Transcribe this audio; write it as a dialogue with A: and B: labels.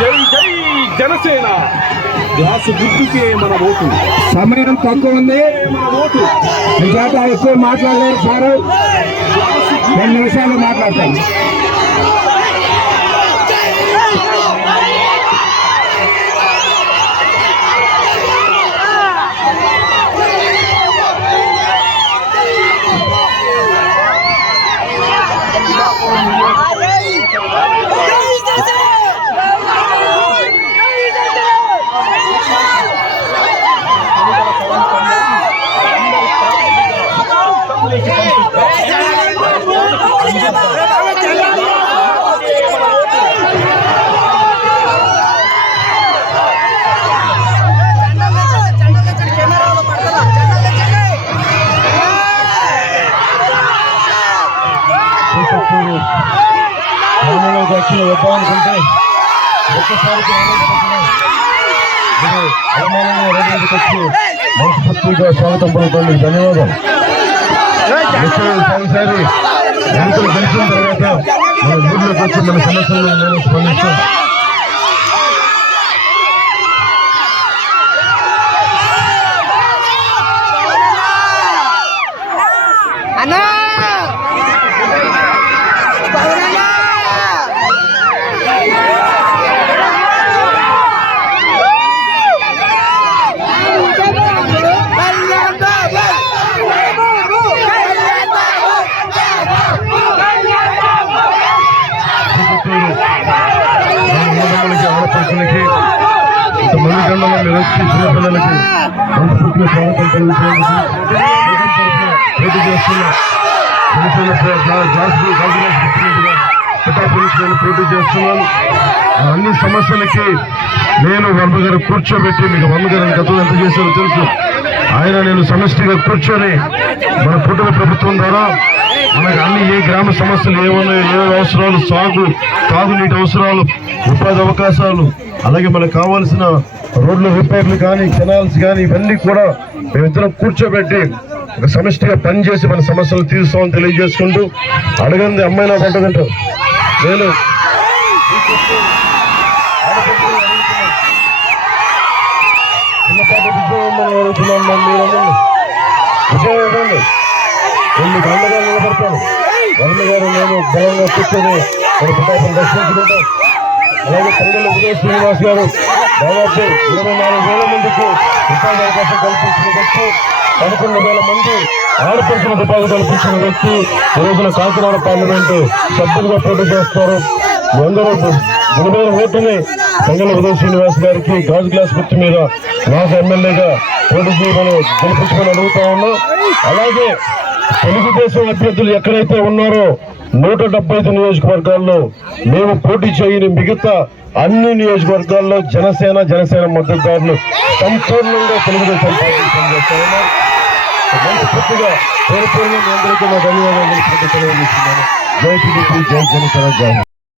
A: జై జై జనసేన. గ్లాసు గుర్తుకే మన ఓటు.
B: సమయం తక్కువ ఉంది.
A: మన ఓటు.
B: చేత ఎక్కువ మాట్లాడలేరు సారు. రెండు నిమిషాలు మాట్లాడతాను.
C: శ్రీకత్తూరు గ్రామంలోకి వచ్చిన వద్దాం అనుకుంటే ఒక్కసారి అవమానంగా రోడ్డుకి వచ్చి మనస్ఫూర్తిగా స్వాగతం పలుకుతాను ధన్యవాదాలు. ఈసారి ఎన్నికలు గెలిచిన తర్వాత మన ఊళ్ళోకి వచ్చి మన సమస్యలను నేను స్పందించాను జా- జాస్తి కాంగ్రెస్ ముఖ్యమంత్రిగా పిఠాపురికి పోటీ చేస్తున్నాను అన్ని సమస్యలకి నేను వర్మ గారు కూర్చోబెట్టి మీకు వర్మ గారు గతంలో ఎంత చేశారో తెలుసు. ఆయన నేను సమష్టిగా కూర్చొని మన కుటుంబ ప్రభుత్వం ద్వారా మనకు అన్ని ఏ గ్రామ సమస్యలు ఏమున్నాయో ఏ అవసరాలు సాగు తాగునీటి అవసరాలు ఉపాధి అవకాశాలు అలాగే మనకు కావాల్సిన రోడ్ల రిపేర్లు కానీ కెనాల్స్ కానీ ఇవన్నీ కూడా మేమిద్దరం కూర్చోబెట్టి ఒక సమిష్టిగా పనిచేసి మన సమస్యలు తీరుస్తామని తెలియజేసుకుంటూ అడగంది అమ్మాయి నా నేను నేను మీకు అండగా నిలబడతాను వర్మ గారు నేను బలంగా కూర్చొని మన పితాపం దర్శించుకుంటాం అలాగే తండ్రి ఉదయ శ్రీనివాస్ గారు దాదాపు ఇరవై నాలుగు వేల మందికి ఉపాధి అవకాశం కల్పించిన వ్యక్తి పదకొండు వేల మంది ఆడపడుచులకు ఉపాధి కల్పించిన వ్యక్తి ఈ రోజున కాకినాడ పార్లమెంటు సభ్యులుగా పోటీ చేస్తారు. మీ అందరూ గురువేల ఓటుని తంగల ఉదయ శ్రీనివాస్ గారికి గాజు గ్లాస్ గుర్తు మీద నాకు ఎమ్మెల్యేగా పోటీ చేయమని గెలిపించమని అడుగుతా ఉన్నాం. అలాగే తెలుగుదేశం అభ్యర్థులు ఎక్కడైతే ఉన్నారో నూట డెబ్బై ఐదు నియోజకవర్గాల్లో మేము పోటీ చేయని మిగతా అన్ని నియోజకవర్గాల్లో జనసేన జనసేన మద్దతుదారులు సంపూర్ణంగా తెలుగుదేశం మనస్ఫూర్తిగా పేరు పేరున అందరికీ నా ధన్యవాదాలు జై టీడీపీ జై జనసేన జై